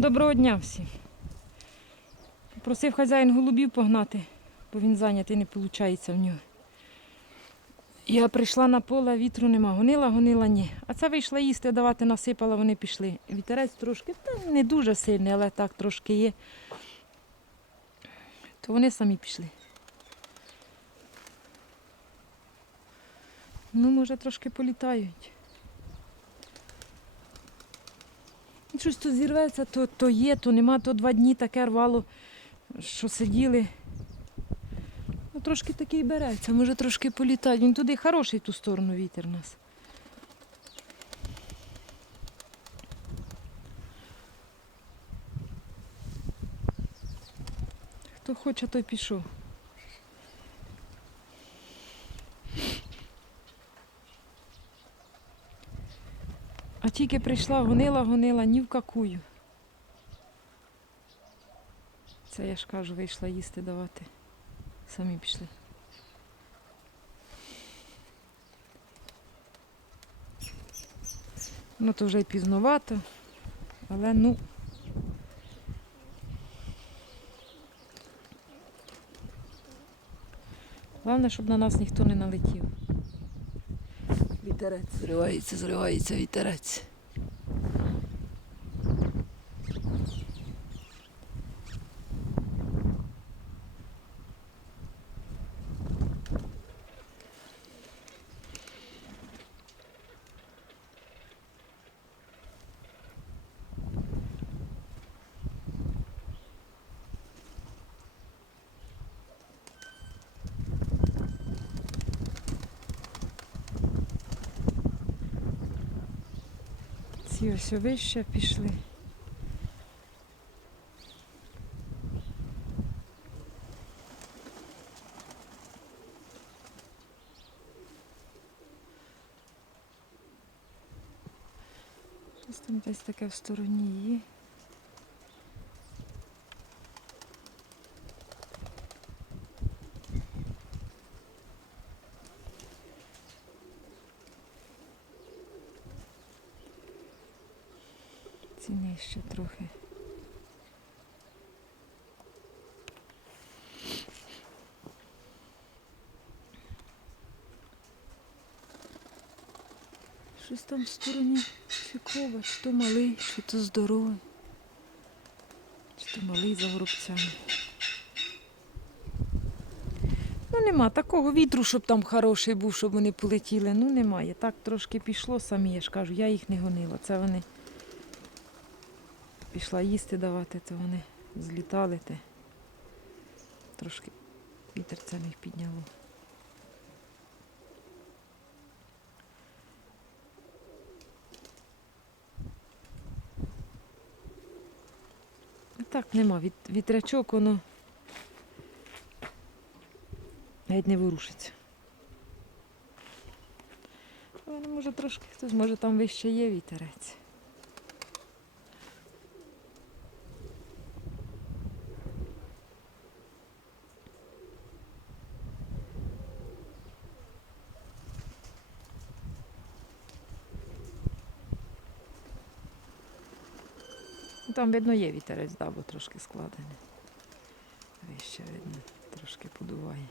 Доброго дня всім. Просив хазяїн голубів погнати, бо він зайнятий, не виходить в нього. Я прийшла на поле, вітру нема. Гонила, гонила, ні. А це вийшла їсти, давати насипала, вони пішли. Вітерець трошки, та не дуже сильний, але так трошки є. То вони самі пішли. Ну, може, трошки політають. Щось то зірветься, то, то є, то нема, то два дні таке рвало, що сиділи. Ну, трошки такий береться, може трошки політає. Він туди хороший ту сторону вітер у нас. Хто хоче, той пішов. Тільки прийшла, гонила, гонила, ні в какую. Це я ж кажу, вийшла їсти давати. Самі пішли. Ну, то вже й пізновато, але ну. Головне, щоб на нас ніхто не налетів. Вітерець зривається, зривається вітерець. Ці ось вище пішли. Щось там десь таке в стороні є. Ці нижче трохи. Щось там в стороні фікова, чи то малий, чи то здоровий, чи то малий за горобцями. Ну нема такого вітру, щоб там хороший був, щоб вони полетіли. Ну немає. Так трошки пішло самі, я ж кажу, я їх не гонила. Це вони пішла їсти давати, то вони злітали. Те. Трошки вітер це їх підняло. Так нема. Віт, вітрячок, воно навіть не ворушиться. Але може трошки хтось, може там вище є вітерець. Там видно є вітерець, да, бо трошки складений. Вище видно, трошки подуває.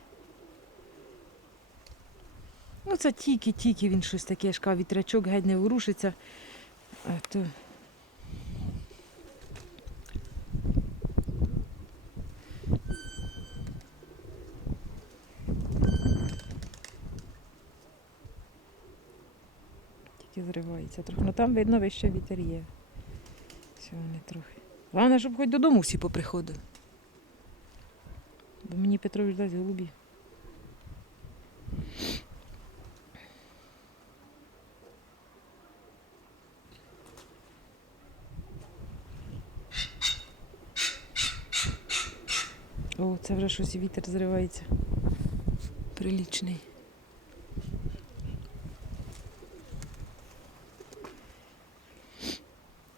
Ну це тільки-тільки він щось таке, я вітрячок геть не ворушиться. А то... Тільки зривається трохи. Ну там видно вище вітер є. Вони трохи. Головне, щоб хоч додому всі поприходили. Бо мені Петрович дасть голубі. О, це вже щось вітер зривається. Прилічний.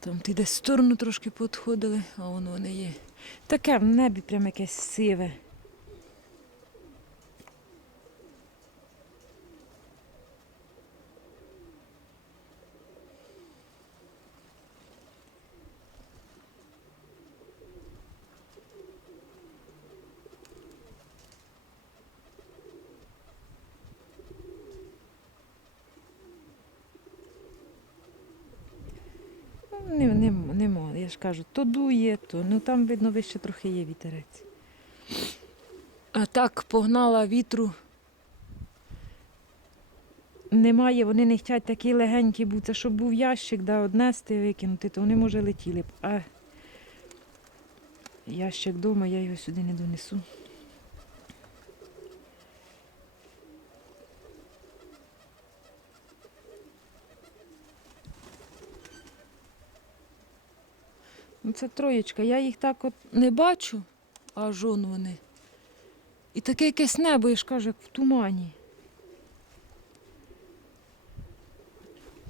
Там ти десь в сторону трошки підходили, а воно вони є. Таке в небі прям якесь сиве. Не, не, нема, я ж кажу, то дує, то ну там, видно, вище трохи є вітерець. А так погнала вітру. Немає, вони не хочуть такий легенький був. Це щоб був ящик, да, однести викинути, то вони, може, летіли б. А ящик вдома, я його сюди не донесу. Це троєчка. Я їх так от не бачу, аж он вони. І таке якесь небо, я ж кажу, як в тумані.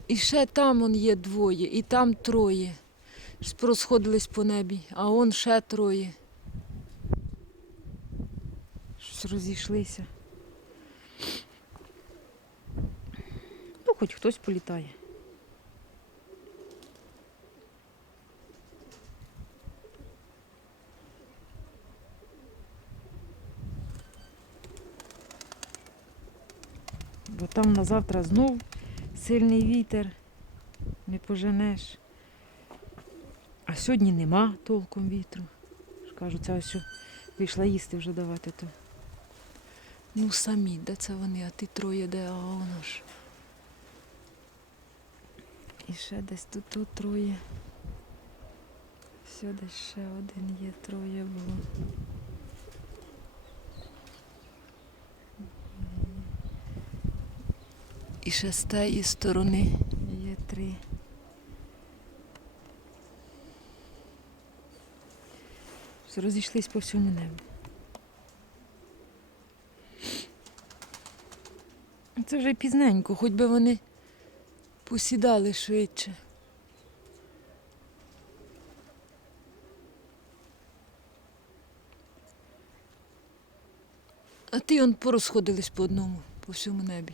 І ще там он є двоє, і там троє. Розходились по небі, а он ще троє. Щось розійшлися. Ну, хоч хтось політає. Бо там на завтра знов сильний вітер, не поженеш. А сьогодні нема толком вітру. Кажу, це ось вийшла їсти вже давати то. Ну самі, де це вони, а ти троє де, а воно ж. І ще десь тут, тут троє. Все, десь ще один є, троє було. І ще з тієї сторони є три. Розійшлись по всьому небу. Це вже пізненько, хоч би вони посідали швидше. А ті он порозходились по одному, по всьому небі.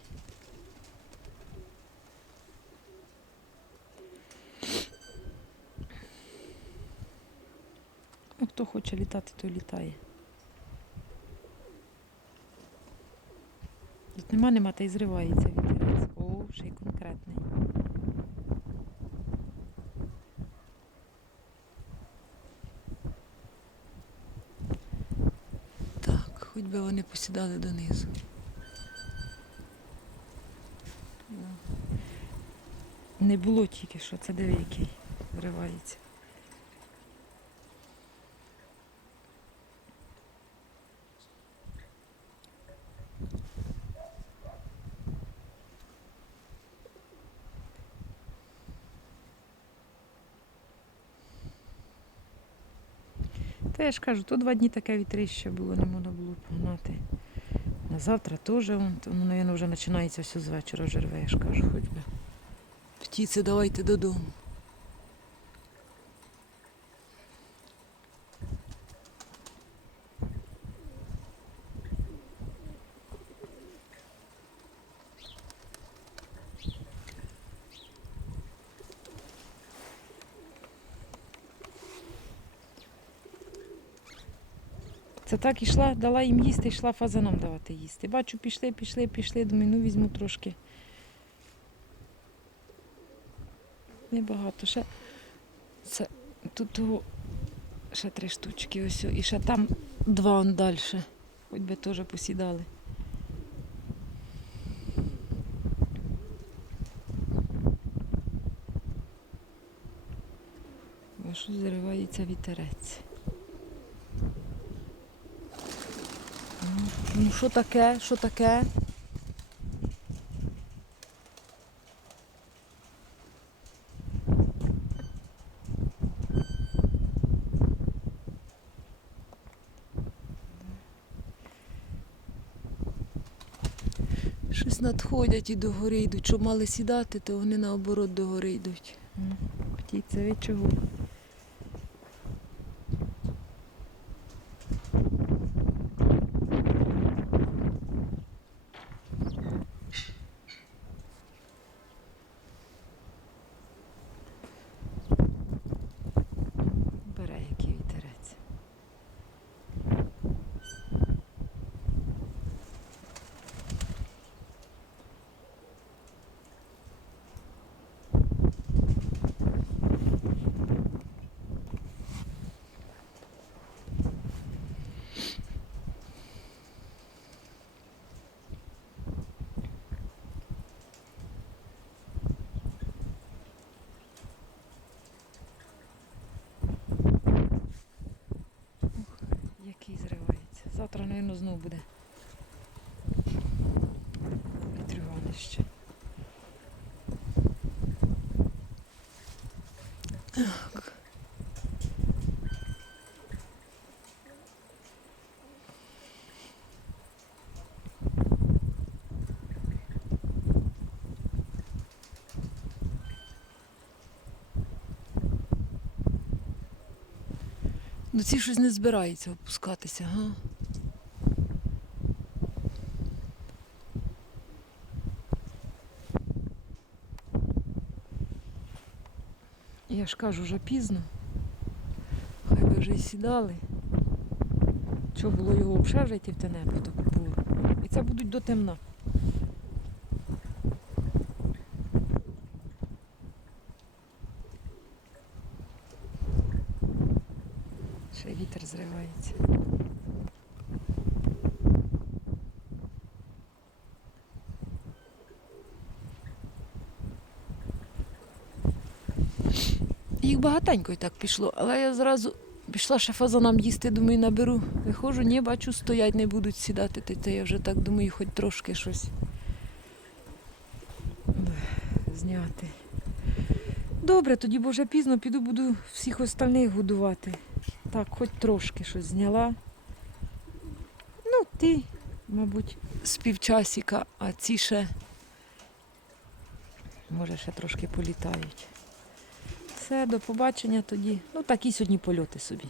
Хто хоче літати, той літає. Тут нема, нема, та й зривається вітерець. О, ще й конкретний. Так, хоч би вони посідали донизу. Не було тільки що, це диви, який зривається. Та я ж кажу, то два дні таке вітрище було, не можна було погнати. На завтра теж, вон, ну, мабуть, вже починається все з вечора вже рве, я ж кажу, хоч би. Птіці, давайте додому. Це так ішла, дала їм їсти, йшла фазанам давати їсти. Бачу, пішли, пішли, пішли. Думаю, ну візьму трошки. Небагато. Ще це тут ще три штучки ось. І ще там два он далі. Хоч би теж посідали. Щось зривається вітерець. Ну, що таке? Що таке? Щось надходять і до гори йдуть. Що мали сідати, то вони наоборот до гори йдуть. Птіця, ви чого? Бере який вітерець. Завтра, мабуть, знову буде. Вітрюганище. Так. Ну ці щось не збирається опускатися, га? Я ж кажу, вже пізно. Хай би вже й сідали. Що було його обшежити в те небо таку пору. І це будуть до темна. Ще вітер зривається. Їх багатенько і так пішло, але я зразу пішла ще фазанам їсти, думаю, наберу. Виходжу, ні, бачу, стоять, не будуть сідати, то це я вже так думаю, хоч трошки щось зняти. Добре, тоді, бо вже пізно піду, буду всіх остальних годувати. Так, хоч трошки щось зняла. Ну, ти, мабуть, з півчасіка, а ці ще, може, ще трошки політають. Все, до побачення тоді. Ну, такі сьогодні польоти собі.